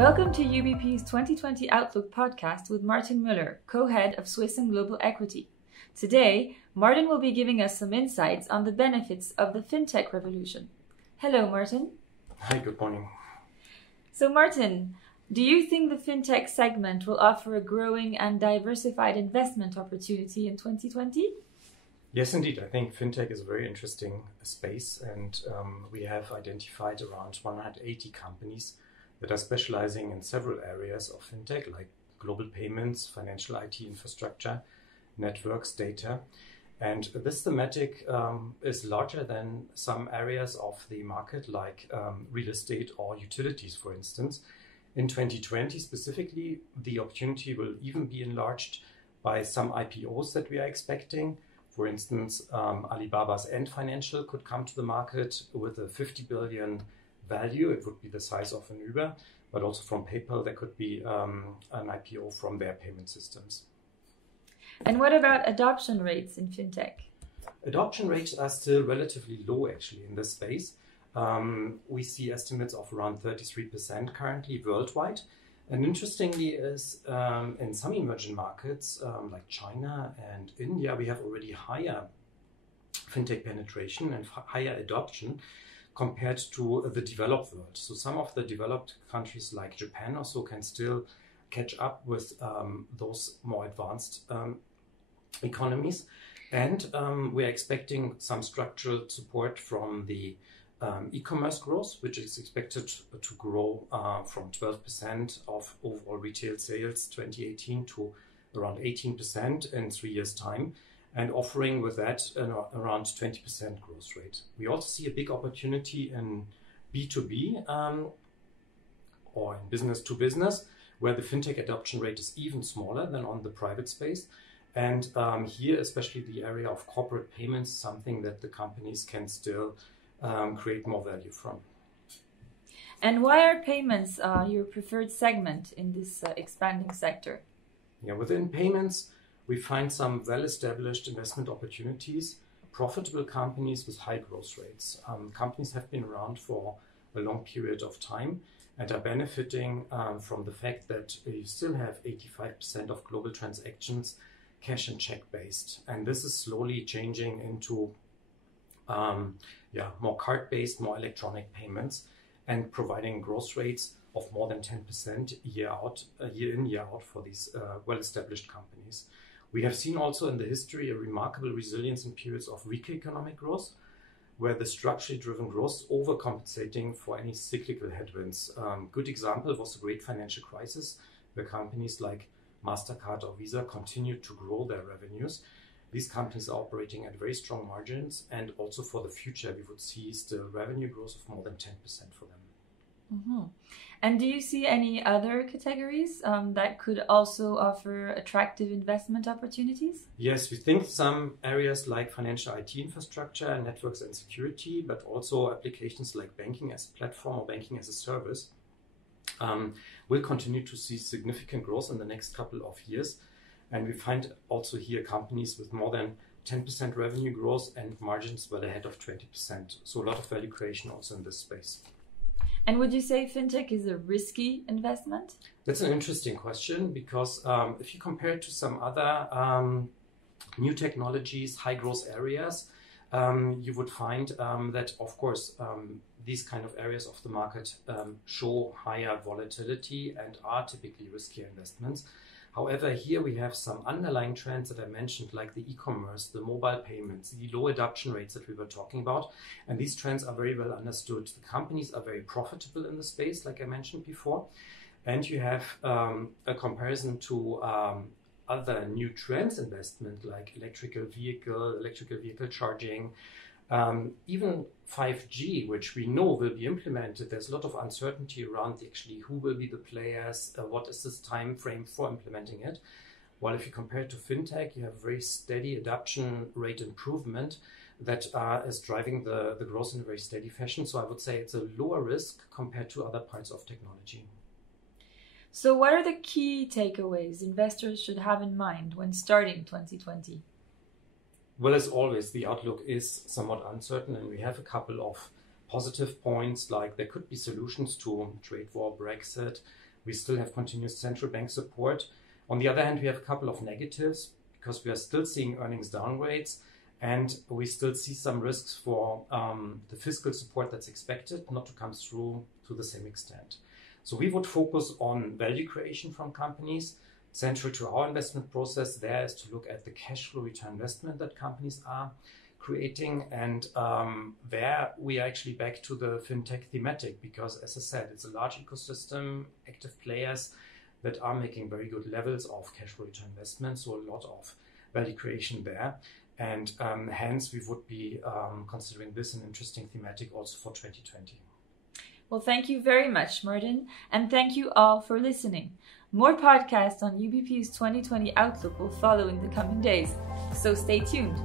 Welcome to UBP's 2020 Outlook podcast with Martin Moeller, co-head of Swiss and Global Equity. Today, Martin will be giving us some insights on the benefits of the Fintech revolution. Hello, Martin. Hi, good morning. So, Martin, do you think the Fintech segment will offer a growing and diversified investment opportunity in 2020? Yes, indeed. I think Fintech is a very interesting space, and we have identified around 180 companies that are specializing in several areas of Fintech, like global payments, financial IT infrastructure, networks, data. And this thematic is larger than some areas of the market, like real estate or utilities, for instance. In 2020 specifically, the opportunity will even be enlarged by some IPOs that we are expecting. For instance, Alibaba's Ant Financial could come to the market with a 50 billion value. It would be the size of an Uber, but also from PayPal, there could be an IPO from their payment systems. And what about adoption rates in Fintech? Adoption rates are still relatively low, actually, in this space. We see estimates of around 33% currently worldwide. And interestingly is in some emerging markets like China and India, we have already higher Fintech penetration and higher adoption compared to the developed world. So some of the developed countries like Japan also can still catch up with those more advanced economies. And we're expecting some structural support from the e-commerce growth, which is expected to grow from 12% of overall retail sales 2018 to around 18% in 3 years' time, and offering with that around 20% growth rate. We also see a big opportunity in B2B or in business to business, where the Fintech adoption rate is even smaller than on the private space. And here, especially the area of corporate payments, something that the companies can still create more value from. And why are payments your preferred segment in this expanding sector? Yeah, within payments, we find some well-established investment opportunities, profitable companies with high growth rates. Companies have been around for a long period of time and are benefiting from the fact that you still have 85% of global transactions cash and check based. And this is slowly changing into more card-based, more electronic payments, and providing growth rates of more than 10% year in, year out for these well-established companies. We have seen also in the history a remarkable resilience in periods of weaker economic growth, where the structurally driven growth overcompensating for any cyclical headwinds. Good example was the great financial crisis, where companies like MasterCard or Visa continued to grow their revenues. These companies are operating at very strong margins, and also for the future, we would see still revenue growth of more than 10% for them. Mm-hmm. And do you see any other categories that could also offer attractive investment opportunities? Yes, we think some areas like financial IT infrastructure, networks and security, but also applications like banking as a platform or banking as a service will continue to see significant growth in the next couple of years. And we find also here companies with more than 10% revenue growth and margins well ahead of 20%. So a lot of value creation also in this space. And would you say Fintech is a risky investment? That's an interesting question because if you compare it to some other new technologies, high growth areas, you would find that, of course, these kind of areas of the market show higher volatility and are typically riskier investments. However, here we have some underlying trends that I mentioned, like the e-commerce, the mobile payments, the low adoption rates that we were talking about. And these trends are very well understood. The companies are very profitable in the space, like I mentioned before. And you have a comparison to other new trends investment, like electrical vehicle charging, even 5G, which we know will be implemented. There's a lot of uncertainty around actually who will be the players, what is this time frame for implementing it. While if you compare it to Fintech, you have a very steady adoption rate improvement that is driving the growth in a very steady fashion. So I would say it's a lower risk compared to other parts of technology. So what are the key takeaways investors should have in mind when starting 2020? Well, as always, the outlook is somewhat uncertain, and we have a couple of positive points, like there could be solutions to trade war, Brexit, We still have continuous central bank support. On the other hand, we have a couple of negatives because we are still seeing earnings downgrades, and we still see some risks for the fiscal support that's expected not to come through to the same extent. So we would focus on value creation from companies. Central to our investment process there is to look at the cash flow return investment that companies are creating. And there we are actually back to the fintech thematic because, as I said, it's a large ecosystem, active players that are making very good levels of cash flow return investment. So a lot of value creation there. And hence we would be considering this an interesting thematic also for 2020. Well, thank you very much, Martin. And thank you all for listening. More podcasts on UBP's 2020 Outlook will follow in the coming days. So stay tuned.